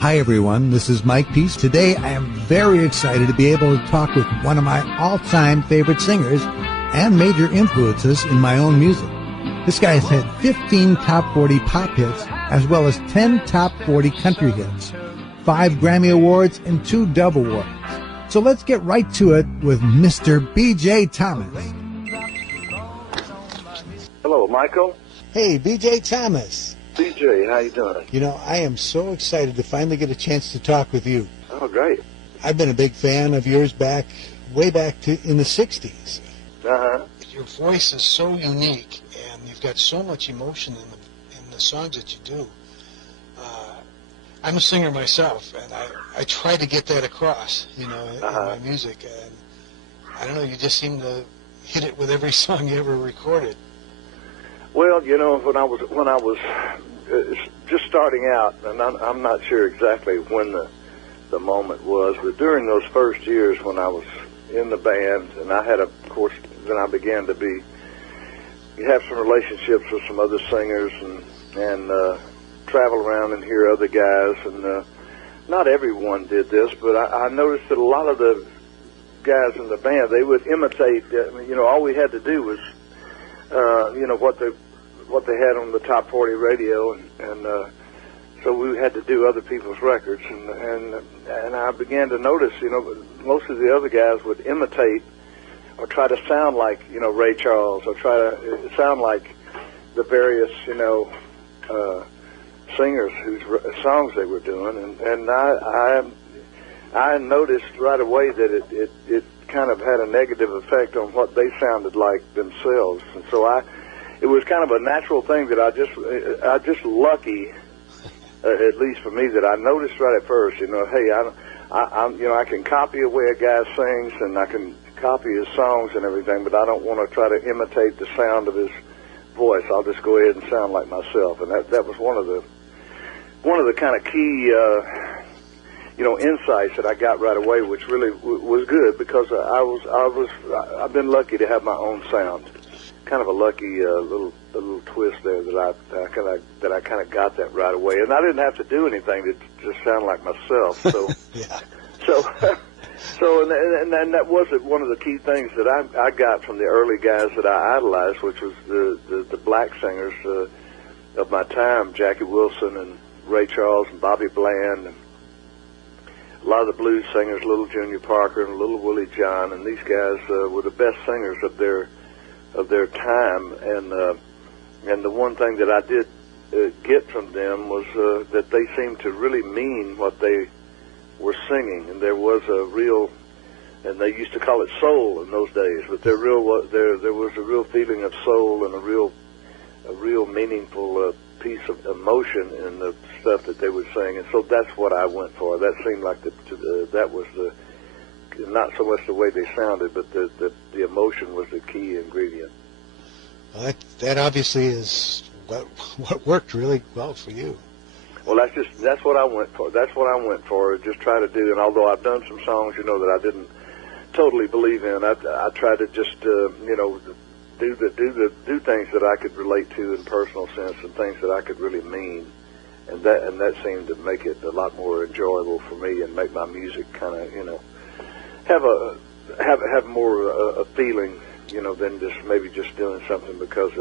Hi everyone, this is Mike Peace. Today I am very excited to be able to talk with one of my all-time favorite singers and major influences in my own music. This guy has had 15 top 40 pop hits, as well as 10 top 40 country hits, 5 Grammy Awards, and 2 Dove Awards. So let's get right to it with Mr. B.J. Thomas. Hello, Michael. Hey, B.J. Thomas. BJ, how you doing? You know, I am so excited to finally get a chance to talk with you. Oh, great. I've been a big fan of yours way back in the 60s. Uh-huh. Your voice is so unique, and you've got so much emotion in the songs that you do. I'm a singer myself, and I try to get that across, in my music. And I don't know, you just seem to hit it with every song you ever recorded. Well, when I was just starting out, and I'm not sure exactly when the moment was, but during those first years when I was in the band, and I had, of course, then I began to have some relationships with some other singers and travel around and hear other guys, and not everyone did this, but I noticed that a lot of the guys in the band, they would imitate, all we had to do was, what they had on the top 40 radio, and so we had to do other people's records, and I began to notice, most of the other guys would imitate or try to sound like, Ray Charles, or try to sound like the various, singers whose songs they were doing, and I noticed right away that it kind of had a negative effect on what they sounded like themselves, and so it was kind of a natural thing that I just lucky, at least for me, that I noticed right at first, hey, I can copy the way a guy sings, and I can copy his songs and everything, but I don't want to try to imitate the sound of his voice. I'll just go ahead and sound like myself, and that was one of the kind of key insights that I got right away, which really was good, because I've been lucky to have my own sound. Kind of a lucky little twist there that I kind of got that right away, and I didn't have to do anything to just sound like myself. So, yeah. And that was one of the key things that I got from the early guys that I idolized, which was the black singers of my time, Jackie Wilson and Ray Charles and Bobby Bland, and a lot of the blues singers, Little Junior Parker and Little Willie John, and these guys were the best singers of their time, and the one thing that I did get from them was that they seemed to really mean what they were singing, and there was a real, and they used to call it soul in those days, but there was a real feeling of soul and a real meaningful piece of emotion in the stuff that they would sing, and so that's what I went for. That seemed like that was not so much the way they sounded, but the emotion was the key ingredient. Well, that obviously is what worked really well for you. Well, that's what I went for. That's what I went for. Just try to do. And although I've done some songs, that I didn't totally believe in, I tried to just do things that I could relate to in personal sense, and things that I could really mean, and that seemed to make it a lot more enjoyable for me, and make my music kind of have more a feeling, than just doing something because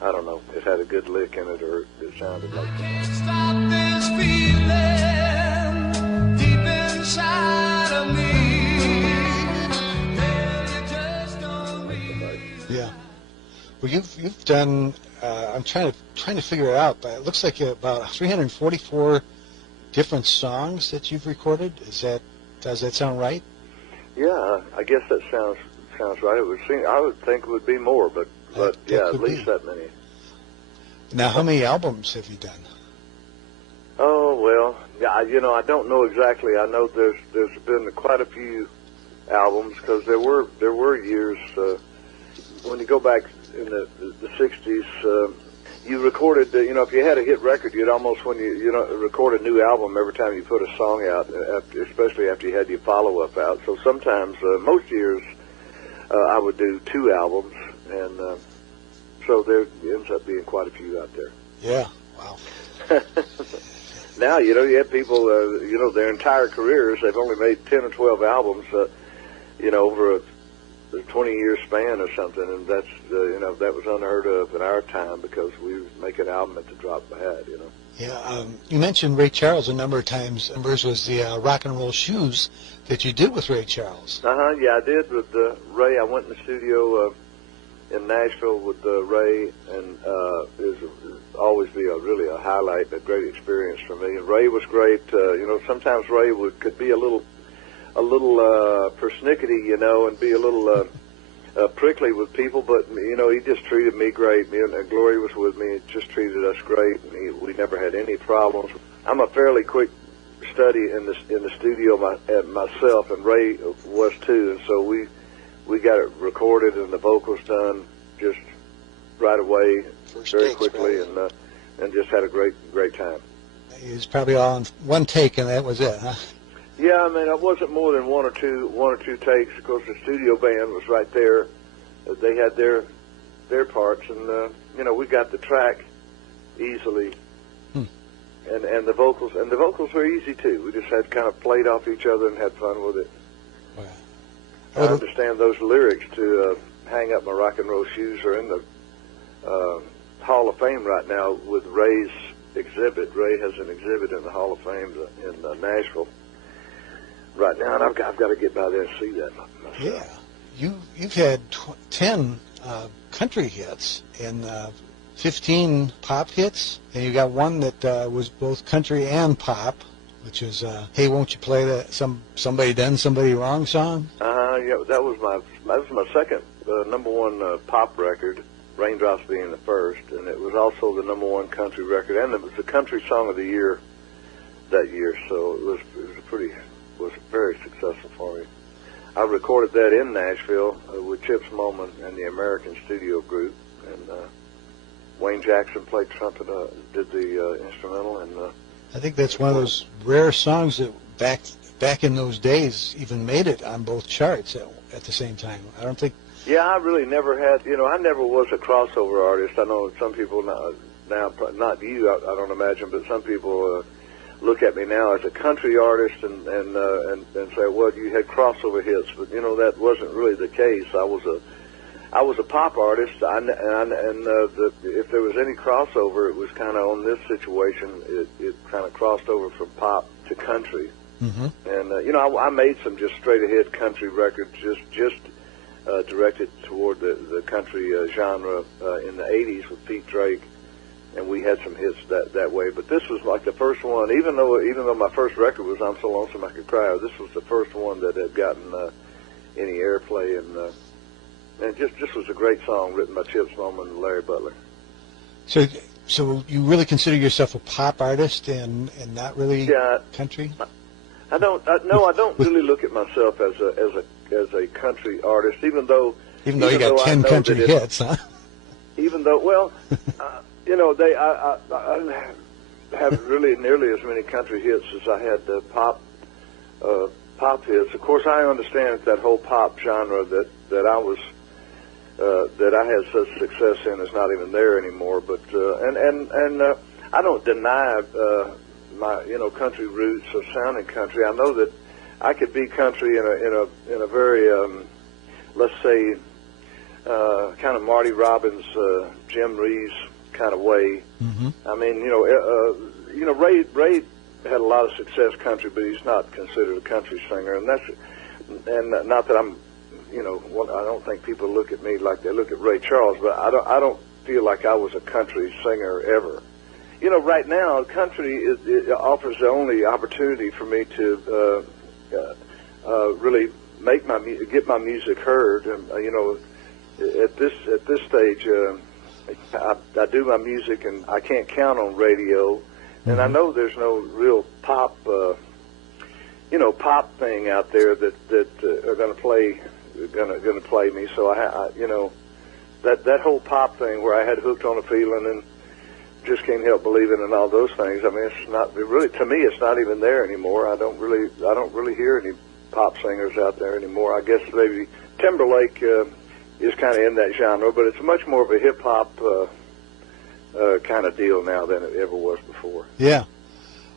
I don't know, it had a good lick in it, or it sounded like. I can't stop this feeling deep inside of me. Yeah. Well, you've done. I'm trying to figure it out, but it looks like about 344 different songs that you've recorded. Does that sound right? Yeah, I guess that sounds right. I would think it would be more, but yeah, at least that many. Now, how many albums have you done? Oh, well, yeah, I don't know exactly. I know there's been quite a few albums, because there were years when you go back in the 60s. You recorded, if you had a hit record, you'd almost, when you record a new album every time you put a song out, especially after you had your follow-up out. So sometimes, most years, I would do 2 albums, and so there ends up being quite a few out there. Yeah, wow. Now, you know, you have people, you know, their entire careers, they've only made 10 or 12 albums, you know, over a 20-year span or something, and that's, you know, that was unheard of in our time because we make an album at the drop of a hat, you know. Yeah, you mentioned Ray Charles a number of times. Numbers was the rock and roll shoes that you did with Ray Charles. Yeah, I did with Ray. I went in the studio in Nashville with Ray, and it was always be really a highlight, a great experience for me. And Ray was great. You know, sometimes Ray could be a little persnickety, you know, and be a little prickly with people, but you know, he just treated me great. Me and Gloria was with me; it just treated us great, and we never had any problems. I'm a fairly quick study in the studio myself, and Ray was too, and so we got it recorded and the vocals done just right away, very quickly, and just had a great time. It was probably all in one take, and that was it, huh? Yeah, I mean, it wasn't more than one or two takes. Of course, the studio band was right there. They had their parts, and you know, we got the track easily, and the vocals were easy too. We just had kind of played off each other and had fun with it. Wow. I understand those lyrics to "Hang Up My Rock and Roll Shoes" are in the Hall of Fame right now with Ray's exhibit. Ray has an exhibit in the Hall of Fame in Nashville right now, and I've got to get by there and see that myself. Yeah, you've had 10 country hits and 15 pop hits, and you got one that was both country and pop, which is "Hey, Won't You Play That Somebody Done Somebody Wrong" song. Yeah, that was my second number one pop record, Raindrops being the first, and it was also the number one country record, and it was the country song of the year that year. So it was very successful for me. I recorded that in Nashville with Chips Moman and the American Studio Group, and Wayne Jackson played trumpet, did the instrumental, and I think that's one of those rare songs that back in those days even made it on both charts at the same time. I don't think. Yeah, I really never had. You know, I never was a crossover artist. I know some people now not you, I don't imagine, but some people look at me now as a country artist and say, well, you had crossover hits, but you know, that wasn't really the case. I was a pop artist, and if there was any crossover, it was kind of on this situation. It kind of crossed over from pop to country, and you know, I made some just straight ahead country records, just directed toward the country genre in the '80s with Pete Drake. And we had some hits that way, but this was like the first one. Even though my first record was "I'm So Lonesome I Could Cry," this was the first one that had gotten any airplay, and just was a great song written by Chips Moman and Larry Butler. So you really consider yourself a pop artist and not really country? I don't really look at myself as a country artist, even though you got 10 country hits, huh? Even though, well. You know, I haven't really nearly as many country hits as I had pop hits. Of course, I understand that whole pop genre that I had such success in is not even there anymore. But and I don't deny my country roots or sounding country. I know that I could be country in a very let's say kind of Marty Robbins, Jim Reeves kind of way. I mean, Ray had a lot of success country, but he's not considered a country singer, and not that I'm, I don't think people look at me like they look at Ray Charles, but I don't feel like I was a country singer ever. You know, right now, country it offers the only opportunity for me to really get my music heard, and at this stage. I do my music, and I can't count on radio, and I know there's no real pop, pop thing out there that are going to play me. So I that whole pop thing where I had Hooked on a Feeling and Just Can't Help Believing and all those things. I mean, it's not really, to me, it's not even there anymore. I don't really hear any pop singers out there anymore. I guess maybe Timberlake. Is kind of in that genre, but it's much more of a hip-hop kind of deal now than it ever was before. Yeah.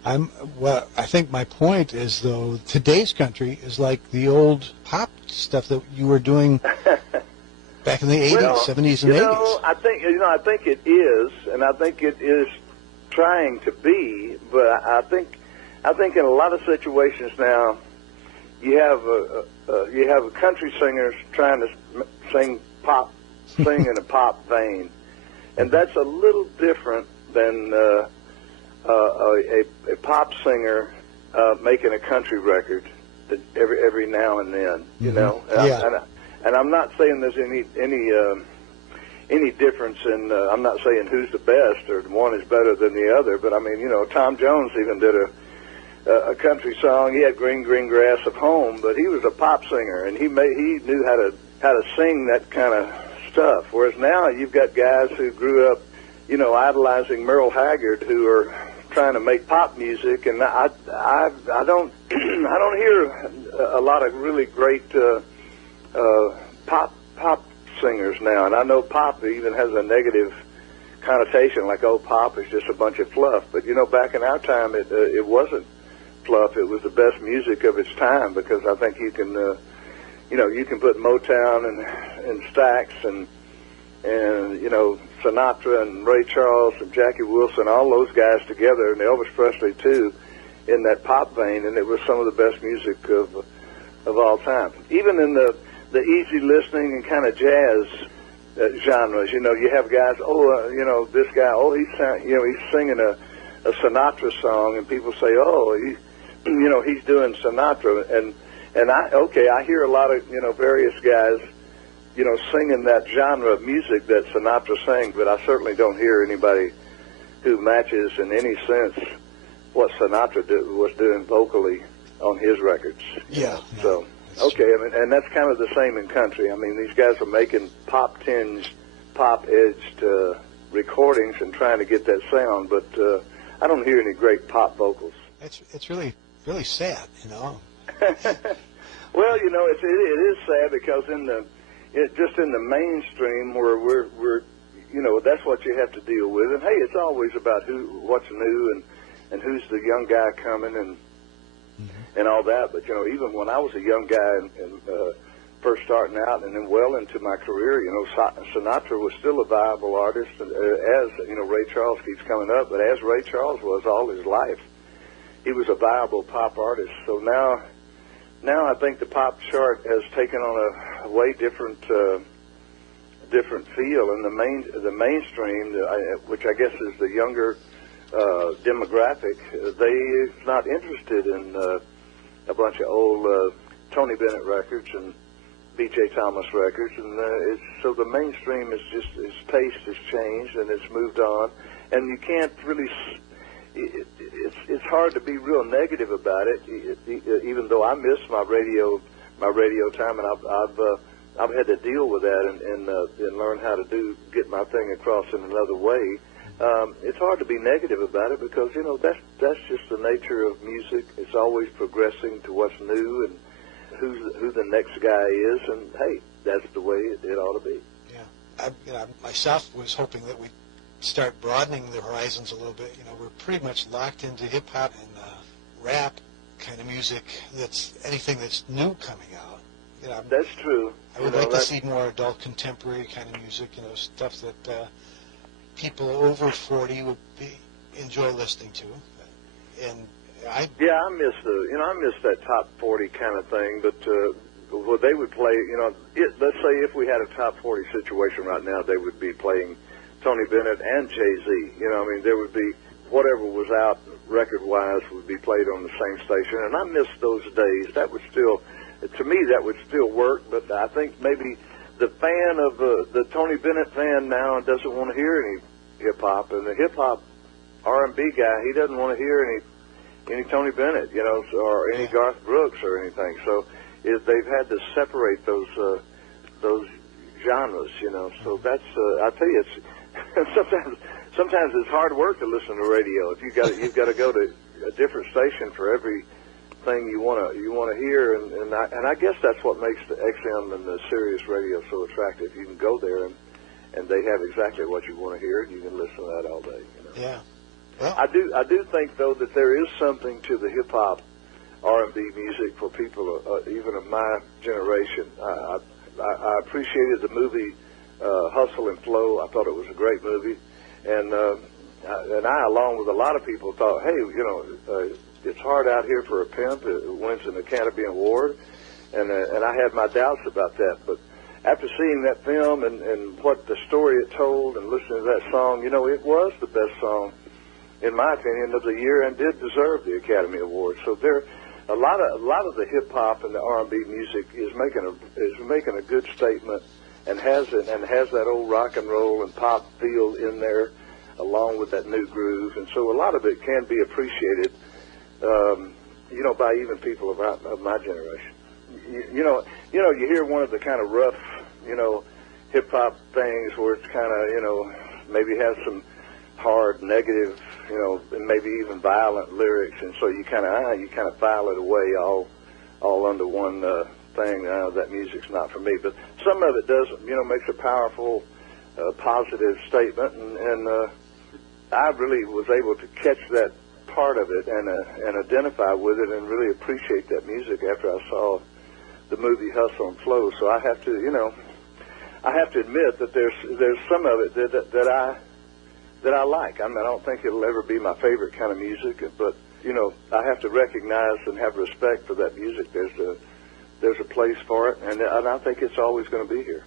Well, I think my point is, though, today's country is like the old pop stuff that you were doing back in the 80s, 70s, and 80s. I think it is, and I think it is trying to be. But I think in a lot of situations now, you have country singers trying to sing in a pop vein, and that's a little different than a pop singer making a country record every now and then, you know. And I'm not saying there's any difference in. I'm not saying who's the best or one is better than the other, but I mean, you know, Tom Jones even did a country song. He had Green Green Grass at Home, but he was a pop singer, and he knew how to sing that kind of stuff. Whereas now you've got guys who grew up, you know, idolizing Merle Haggard, who are trying to make pop music, and I don't I don't hear a lot of really great pop singers now. And I know pop even has a negative connotation, like, oh, pop is just a bunch of fluff. But you know, back in our time, it wasn't fluff. It was the best music of its time, because I think you can you can put Motown and Stax and you know, Sinatra and Ray Charles and Jackie Wilson, all those guys together, and Elvis Presley too, in that pop vein, and it was some of the best music of all time. Even in the easy listening and kind of jazz genres, you know, you have guys. You know, this guy. He's singing a Sinatra song, and people say, oh, he's doing Sinatra, and I hear a lot of various guys, singing that genre of music that Sinatra sang, but I certainly don't hear anybody who matches in any sense what Sinatra was doing vocally on his records. Yeah. So, okay, I mean, and that's kind of the same in country. I mean, these guys are making pop-tinged, pop-edged recordings and trying to get that sound, but I don't hear any great pop vocals. It's really, really sad, you know. Well, you know, it is sad because just in the mainstream where we're that's what you have to deal with. And hey, it's always about what's new and who's the young guy coming and all that. But even when I was a young guy and first starting out and then well into my career, Sinatra was still a viable artist, as Ray Charles keeps coming up. But as Ray Charles was all his life, he was a viable pop artist. So now I think the pop chart has taken on a way different feel, and the mainstream, which I guess is the younger demographic, they're not interested in a bunch of old Tony Bennett records and B.J. Thomas records, and so the mainstream is just, its taste has changed and it's moved on, and you can't really. It's hard to be real negative about it, even though I miss my radio time, and I've had to deal with that and learn how to get my thing across in another way. It's hard to be negative about it because that's just the nature of music. It's always progressing to what's new and who the next guy is, and hey, that's the way it ought to be. Yeah, I myself was hoping that we'd start broadening the horizons a little bit. We're pretty much locked into hip-hop and rap kind of music. That's anything that's new coming out. That's true. I would like to see more adult contemporary kind of music, stuff that people over 40 would enjoy listening to. And I miss that top 40 kind of thing, but what they would play, let's say if we had a top 40 situation right now, they would be playing Tony Bennett and Jay-Z. There would be whatever was out record-wise would be played on the same station, and I miss those days. That would still, to me, that would still work, but I think maybe the fan of the Tony Bennett fan now doesn't want to hear any hip-hop, and the hip-hop R&B guy, he doesn't want to hear any Tony Bennett, or any Garth Brooks or anything. So they've had to separate those genres, So that's, I tell you, it's sometimes it's hard work to listen to radio. If you've got to go to a different station for everything you want to hear, and I guess that's what makes the XM and the Sirius radio so attractive. You can go there and they have exactly what you want to hear, and you can listen to that all day. Yeah. Well, I do think though that there is something to the hip hop R&B music for people even of my generation. I appreciated the movie Hustle and Flow. I thought it was a great movie, and I, along with a lot of people, thought, hey, it's hard out here for a pimp who wins an Academy Award, and I had my doubts about that. But after seeing that film and what the story it told and listening to that song, it was the best song, in my opinion, of the year, and did deserve the Academy Award. So a lot of the hip hop and the R&B music is making a good statement, and has that old rock and roll and pop feel in there, along with that new groove, and so a lot of it can be appreciated, by even people of my generation. You hear one of the kind of rough, hip hop things where it's kind of, maybe has some hard, negative, and maybe even violent lyrics, and so you kind of file it away all under one thing. That music's not for me, but some of it does, makes a powerful, positive statement, and I really was able to catch that part of it and identify with it and really appreciate that music after I saw the movie Hustle and Flow. So I have to admit that there's some of it that I like. I mean, I don't think it'll ever be my favorite kind of music, but I have to recognize and have respect for that music. There's a place for it, and I think it's always going to be here.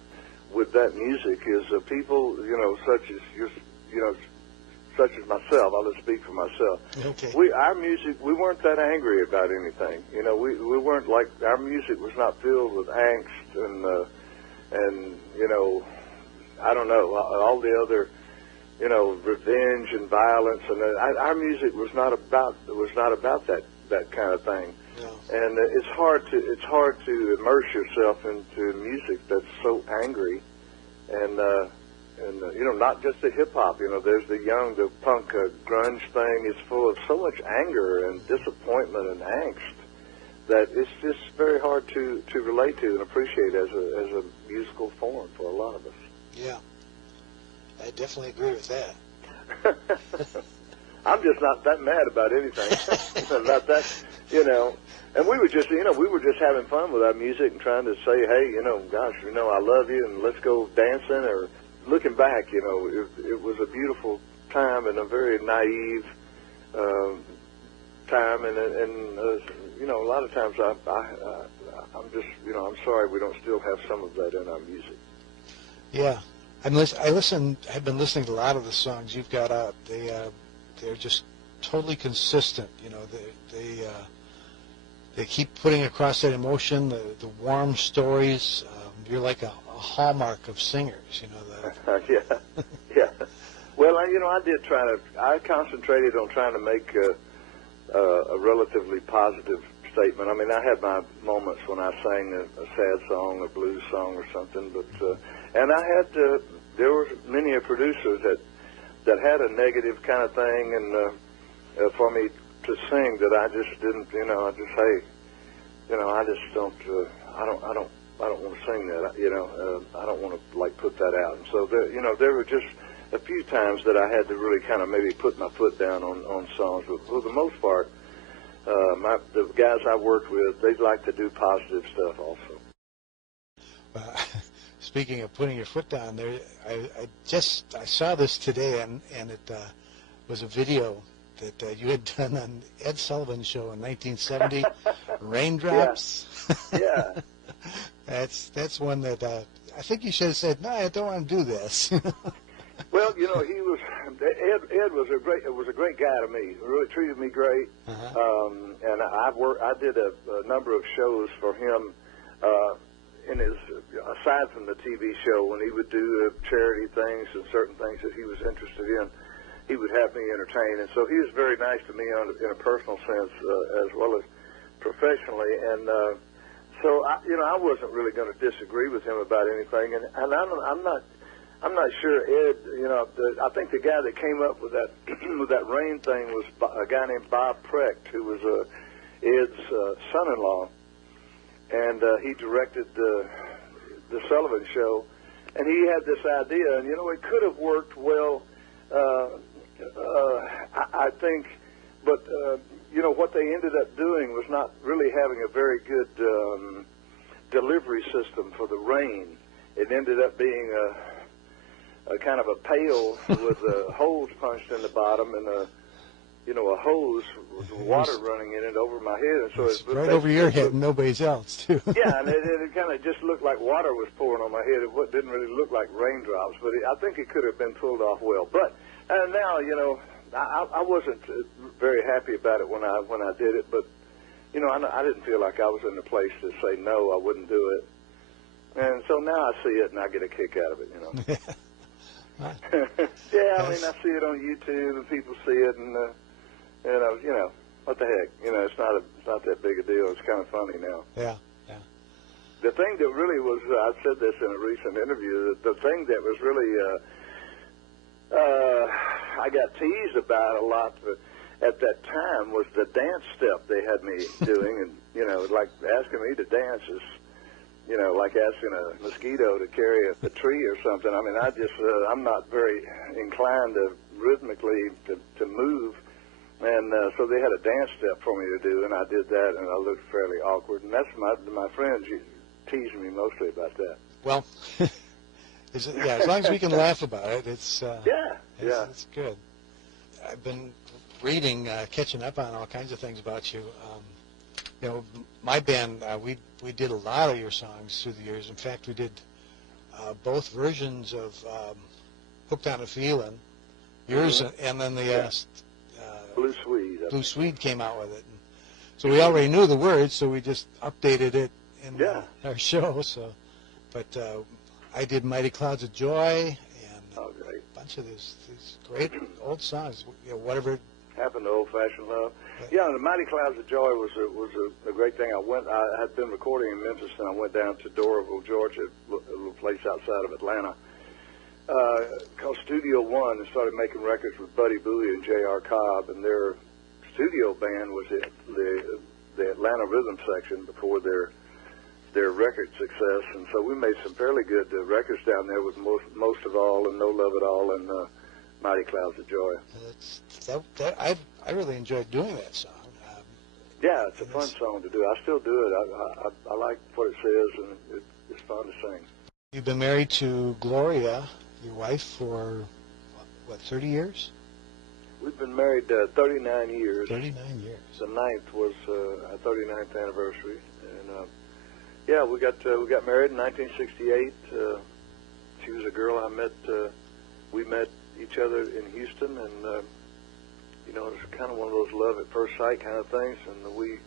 With that music is people, such as myself. I'll just speak for myself. Okay. Our music, we weren't that angry about anything. We weren't like, our music was not filled with angst and I don't know, all the other, revenge and violence, and our music was not about that kind of thing. No. And it's hard to immerse yourself into music that's so angry, and not just the hip hop. There's the punk grunge thing is full of so much anger and disappointment and angst that it's just very hard to relate to and appreciate as a musical form for a lot of us. Yeah, I definitely agree with that. I'm just not that mad about anything about that, And we were just having fun with our music and trying to say, hey, gosh, I love you, and let's go dancing. Or looking back, it was a beautiful time and a very naive time, and a lot of times I'm just, I'm sorry we don't still have some of that in our music. Yeah, I've been listening to a lot of the songs you've got out. They're just totally consistent. They keep putting across that emotion, the warm stories. You're like a hallmark of singers, Yeah. Well, I concentrated on trying to make a relatively positive statement. I mean, I had my moments when I sang a sad song, a blues song or something, but and there were many producers that had a negative kind of thing, and for me to sing that I just didn't, I just, hey, I just don't, I don't want to sing that, I don't want to put that out. And so there were just a few times that I had to really kind of maybe put my foot down on songs, but for the most part, the guys I worked with, they like to do positive stuff also. Speaking of putting your foot down there, I saw this today, and it was a video that you had done on Ed Sullivan's show in 1970, Raindrops. Yeah. That's one that I think you should have said, no, I don't want to do this. Well, Ed was a great guy to me. He really treated me great. Uh-huh. And I did a number of shows for him aside from the TV show, when he would do charity things and certain things that he was interested in, he would have me entertain. And so he was very nice to me in a personal sense as well as professionally. And so I wasn't really going to disagree with him about anything. And I'm not sure Ed. I think the guy that came up with that with that rain thing was a guy named Bob Precht, who was Ed's son-in-law, and he directed the Sullivan show. And he had this idea, and it could have worked well. I think, but you know, what they ended up doing was not really having a very good delivery system for the rain. It ended up being a kind of a pail with holes punched in the bottom and a hose with water running in it over my head, and so it's right over your head and nobody's else too. Yeah, and it kind of just looked like water was pouring on my head. It didn't really look like raindrops, but I think it could have been pulled off well. But now, you know, I wasn't very happy about it when I did it, but you know, I didn't feel like I was in the place to say no, I wouldn't do it. And so now I see it and I get a kick out of it, you know. Yeah, I mean, I see it on YouTube and people see it, and you know, what the heck? You know, it's not that big a deal. It's kind of funny now. Yeah. The thing that really was, I said this in a recent interview, the thing that was really, I got teased about a lot at that time was the dance step they had me doing, and, you know, like asking me to dance is, you know, like asking a mosquito to carry a tree or something. I mean, I'm not very inclined to rhythmically to move. And so they had a dance step for me to do, and I did that, and I looked fairly awkward. And that's my friends tease me mostly about that. Well, as long as we can laugh about it, it's good. I've been reading, catching up on all kinds of things about you. You know, my band, we did a lot of your songs through the years. In fact, we did both versions of "Hooked on a Feelin'," yours, and then the Blue Swede came out with it. And so we already knew the words, so we just updated it in our show. So, but I did "Mighty Clouds of Joy" and a bunch of these great old songs. You know, whatever happened to Old-Fashioned Love. Yeah, the "Mighty Clouds of Joy" was a great thing. I had been recording in Memphis, and I went down to Doraville, Georgia, a little place outside of Atlanta, called Studio One, and started making records with Buddy Bowie and J.R. Cobb, and their studio band was the Atlanta Rhythm section before their record success, and so we made some fairly good records down there with Most of All and No Love at All and Mighty Clouds of Joy. I really enjoyed doing that song. Yeah, it's a fun song to do. I still do it. I like what it says, and it's fun to sing. You've been married to Gloria, your wife, for, what, 30 years? We've been married 39 years. 39 years. The 9th was our 39th anniversary. And, yeah, we got married in 1968. She was a girl I met. We met each other in Houston, and, you know, it was kind of one of those love at first sight kind of things. And we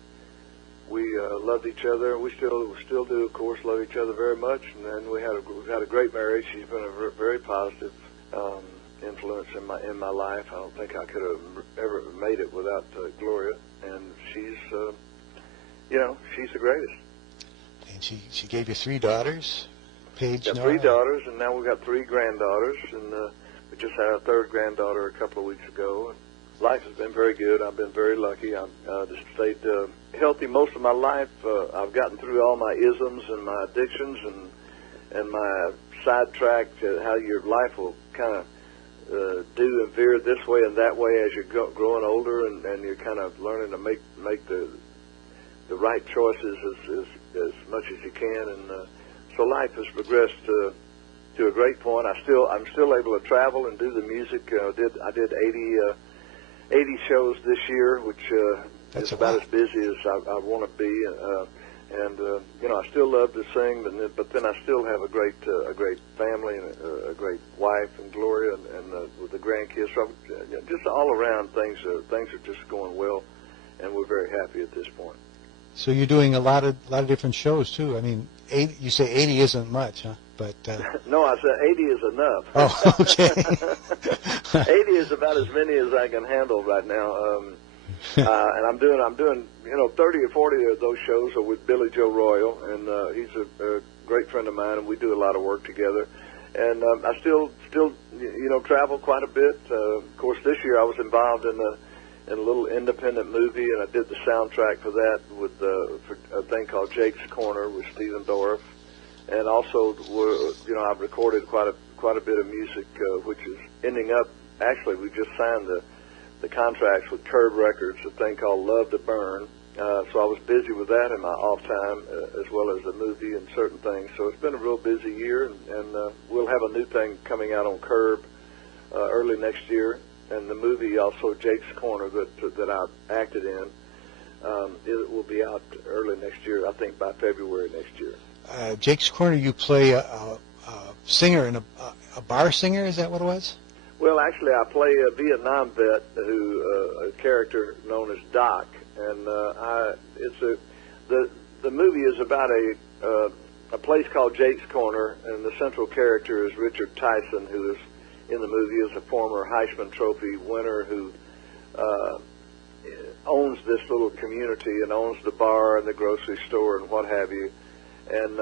loved each other. We still do, of course, love each other very much. And then we've had a great marriage. She's been a very positive influence in my life. I don't think I could have ever made it without Gloria. And she's, you know, she's the greatest. And she gave you 3 daughters, Paige, Nora. 3 daughters, and now we've got 3 granddaughters. And we just had our 3rd granddaughter a couple of weeks ago. And life has been very good. I've been very lucky. I've just stayed healthy most of my life. I've gotten through all my isms and my addictions and my sidetracked, how your life will kind of do and veer this way and that way as you're growing older, and you're kind of learning to make the right choices as much as you can. And so life has progressed to a great point. I'm still able to travel and do the music. I did 80 shows this year, which is about as busy as I want to be. And you know, I still love to sing, but then I still have a great family and a great wife and Gloria and with the grandkids. So just all around things are just going well, and we're very happy at this point. So you're doing a lot of different shows too. I mean, 80, you say 80 isn't much, huh? But no, I said 80 is enough. Oh, okay. 80 is about as many as I can handle right now. And I'm doing, you know, 30 or 40 of those shows are with Billy Joe Royal, and he's a great friend of mine, and we do a lot of work together. And I still, you know, travel quite a bit. Of course, this year I was involved in a little independent movie, and I did the soundtrack for that with for a thing called Jake's Corner with Stephen Dorff. And also, you know, I've recorded quite a bit of music, which is ending up. Actually, we just signed the the contracts with Curb Records, a thing called Love to Burn. So I was busy with that in my off time, as well as the movie and certain things. So it's been a real busy year, and we'll have a new thing coming out on Curb early next year, and the movie also, Jake's Corner, that I acted in, it will be out early next year, I think by February next year. Jake's Corner, you play a singer and a bar singer, is that what it was? Well, actually, I play a Vietnam vet a character known as Doc, and the movie is about a place called Jake's Corner, and the central character is Richard Tyson, who is in the movie is a former Heisman Trophy winner who owns this little community and owns the bar and the grocery store and what have you. And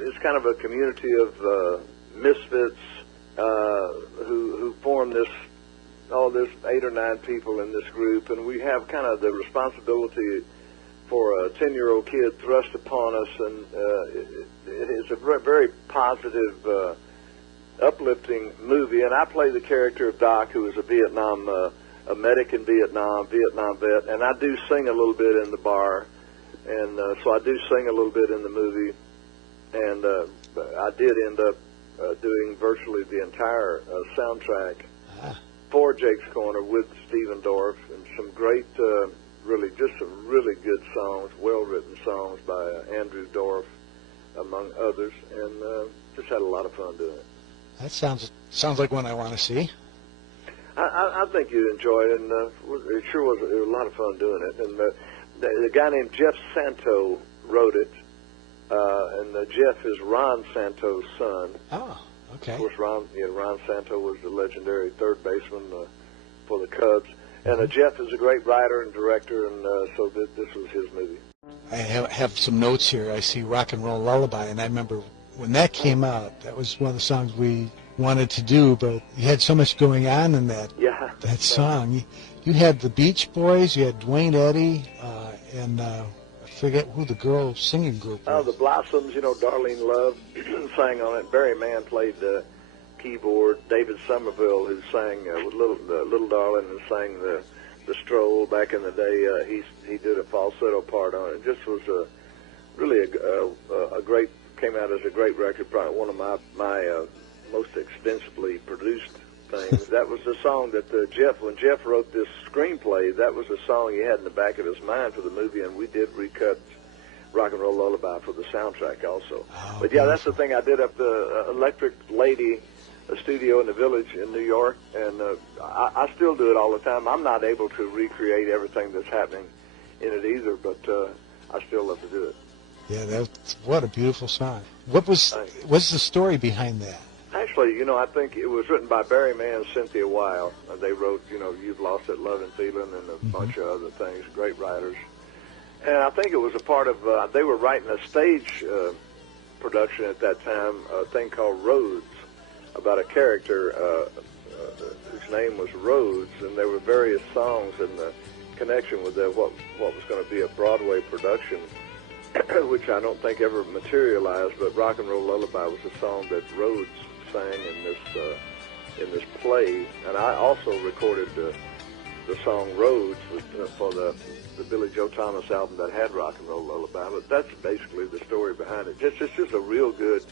it's kind of a community of misfits who form this 8 or 9 people in this group, and we have kind of the responsibility for a 10-year-old kid thrust upon us, and it's a very positive, uplifting movie. And I play the character of Doc, who is a medic in Vietnam vet, and I do sing a little bit in the bar, and so I do sing a little bit in the movie, and I did end up doing virtually the entire soundtrack for Jake's Corner with Stephen Dorff, and some great, some really good songs, well-written songs by Andrew Dorff, among others, and just had a lot of fun doing it. That sounds like one I want to see. I think you'd enjoy it, and it sure was a lot of fun doing it. And the guy named Jeff Santo wrote it, and Jeff is Ron Santo's son. Oh, okay. Of course, Ron Santo was the legendary third baseman for the Cubs. And Jeff is a great writer and director, and so this was his movie. I have some notes here. I see Rock and Roll Lullaby, and I remember when that came out, that was one of the songs we wanted to do, but you had so much going on in that song. You had the Beach Boys, you had Dwayne Eddy, and I forget who the girl singing group was. Oh, the Blossoms, Darlene Love sang on it. Barry Mann played the keyboard. David Somerville, who sang with Little Darling and sang the Stroll back in the day, he did a falsetto part on it. It just was really a great, came out as a great record, probably one of my most extensively produced things. That was the song that when Jeff wrote this screenplay, that was the song he had in the back of his mind for the movie, and we did recut Rock and Roll Lullaby for the soundtrack also. Oh, but yeah, that's the thing I did up the Electric Lady studio in the Village in New York, and I still do it all the time. I'm not able to recreate everything that's happening in it either, but I still love to do it. Yeah, what a beautiful song. What's the story behind that? Actually, I think it was written by Barry Mann and Cynthia Weil. They wrote, You've Lost That Love and Feeling, and a bunch of other things, great writers. And I think it was a part of, they were writing a stage production at that time, a thing called Rhodes, about a character whose name was Rhodes, and there were various songs in the connection with what was going to be a Broadway production, which I don't think ever materialized, but Rock and Roll Lullaby was a song that Rhodes sang in this play, and I also recorded the song Rhodes for the Billy Joe Thomas album that had Rock and Roll Lullaby. But that's basically the story behind it. It's just a real good,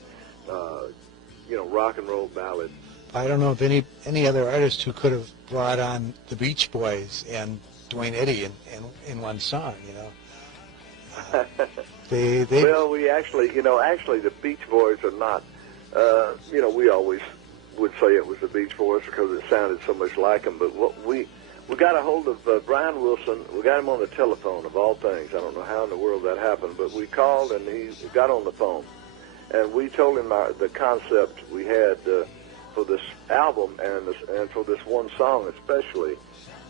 rock and roll ballad. I don't know of any other artist who could have brought on the Beach Boys and Dwayne Eddy in one song. Well, we actually the Beach Boys are not. We always would say it was the Beach Boys because it sounded so much like them. But we got a hold of Brian Wilson. We got him on the telephone, of all things. I don't know how in the world that happened, but we called and he got on the phone, and we told him the concept we had for this album and for this one song especially,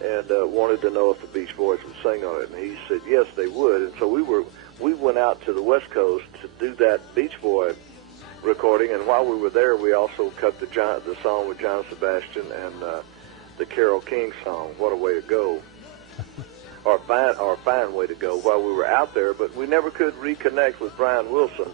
and wanted to know if the Beach Boys would sing on it. And he said yes, they would. And so we went out to the West Coast to do that Beach Boy recording, and while we were there, we also cut the song with John Sebastian and the Carole King song, "What a Way to Go," or fine way to go, while we were out there. But we never could reconnect with Brian Wilson.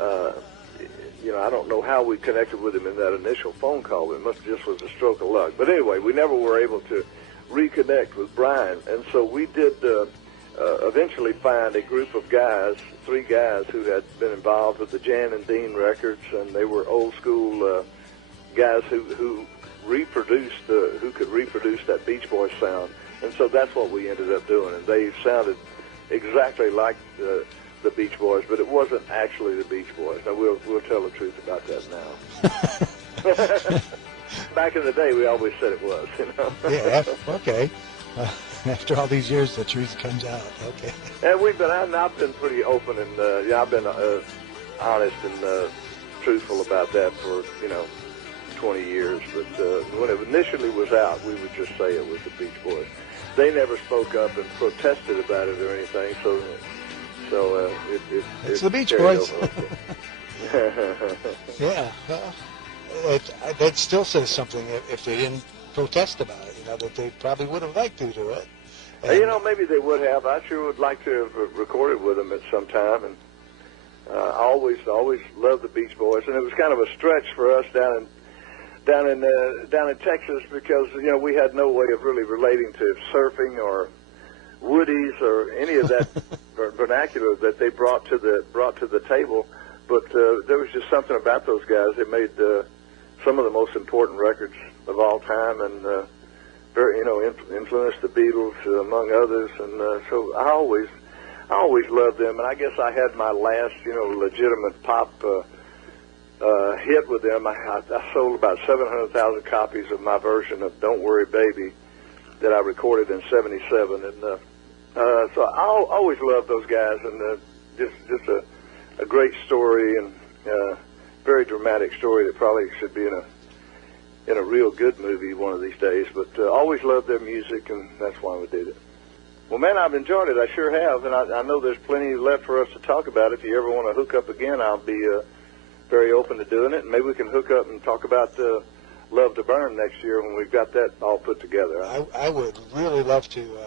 I don't know how we connected with him in that initial phone call. It must just was a stroke of luck. But anyway, we never were able to reconnect with Brian. And so we did eventually find a group of guys, 3 guys who had been involved with the Jan and Dean records, and they were old school guys who could reproduce that Beach Boys sound. And so that's what we ended up doing. And they sounded exactly like the Beach Boys, but it wasn't actually the Beach Boys. Now, we'll tell the truth about that now. Back in the day, we always said it was, you know. Yeah, okay. After all these years, the truth comes out. Okay. And I've been pretty open, and I've been honest and truthful about that for 20 years. But when it initially was out, we would just say it was the Beach Boys. They never spoke up and protested about it or anything. So it's the Beach Boys. Yeah. Well, that still says something if they didn't protest about it. That they probably would have liked to do it. And, maybe they would have. I sure would like to have recorded with them at some time. And I always loved the Beach Boys, and it was kind of a stretch for us down in Texas because we had no way of really relating to surfing or woodies or any of that vernacular that they brought to the table. But there was just something about those guys. They made some of the most important records of all time, and very influenced the Beatles among others. And so I always loved them. And I guess I had my last legitimate pop hit with them. I sold about 700,000 copies of my version of "Don't Worry, Baby" that I recorded in '77, and so I always loved those guys, and just a great story, and very dramatic story that probably should be in a real good movie one of these days. But always loved their music, and that's why we did it. Well, man, I've enjoyed it. I sure have, and I know there's plenty left for us to talk about. If you ever want to hook up again, I'll be very open to doing it, and maybe we can hook up and talk about Love to Burn next year when we've got that all put together. I would really love to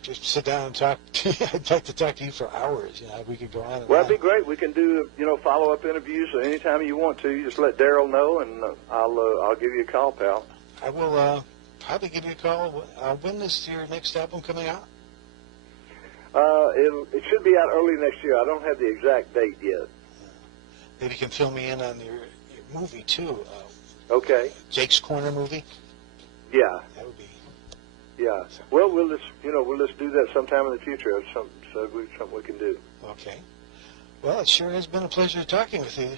just sit down and talk to you. I'd like to talk to you for hours. We could go on and well, on. it'd be great. We can do follow-up interviews anytime you want to. You just let Daryl know, and I'll give you a call, pal. I will probably give you a call. When is your next album coming out? It should be out early next year. I don't have the exact date yet. Maybe you can fill me in on your movie too. Okay. Jake's Corner movie. Yeah. That would be. Yeah. Well, we'll just do that sometime in the future. It's something we can do. Okay. Well, it sure has been a pleasure talking with you.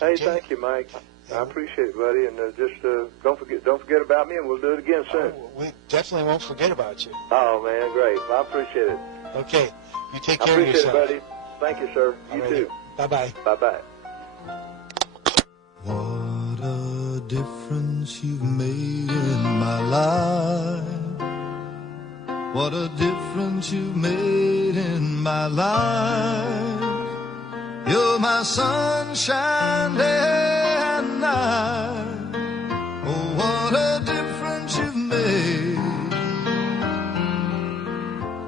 Hey, Jake. thank you, Mike. I appreciate it, buddy. And just don't forget about me, and we'll do it again soon. We definitely won't forget about you. Oh man, great. I appreciate it. Okay. You take care of yourself. I appreciate it, buddy. Thank you, sir. You too. Bye-bye. Bye-bye. What a difference you've made in my life. What a difference you've made in my life. You're my sunshine day and night. Oh, what a difference you've made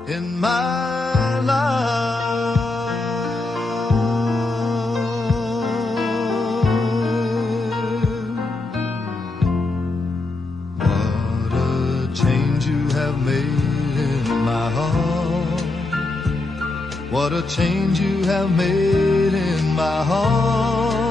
in my life. What a change you have made in my heart. What a change you have made in my heart.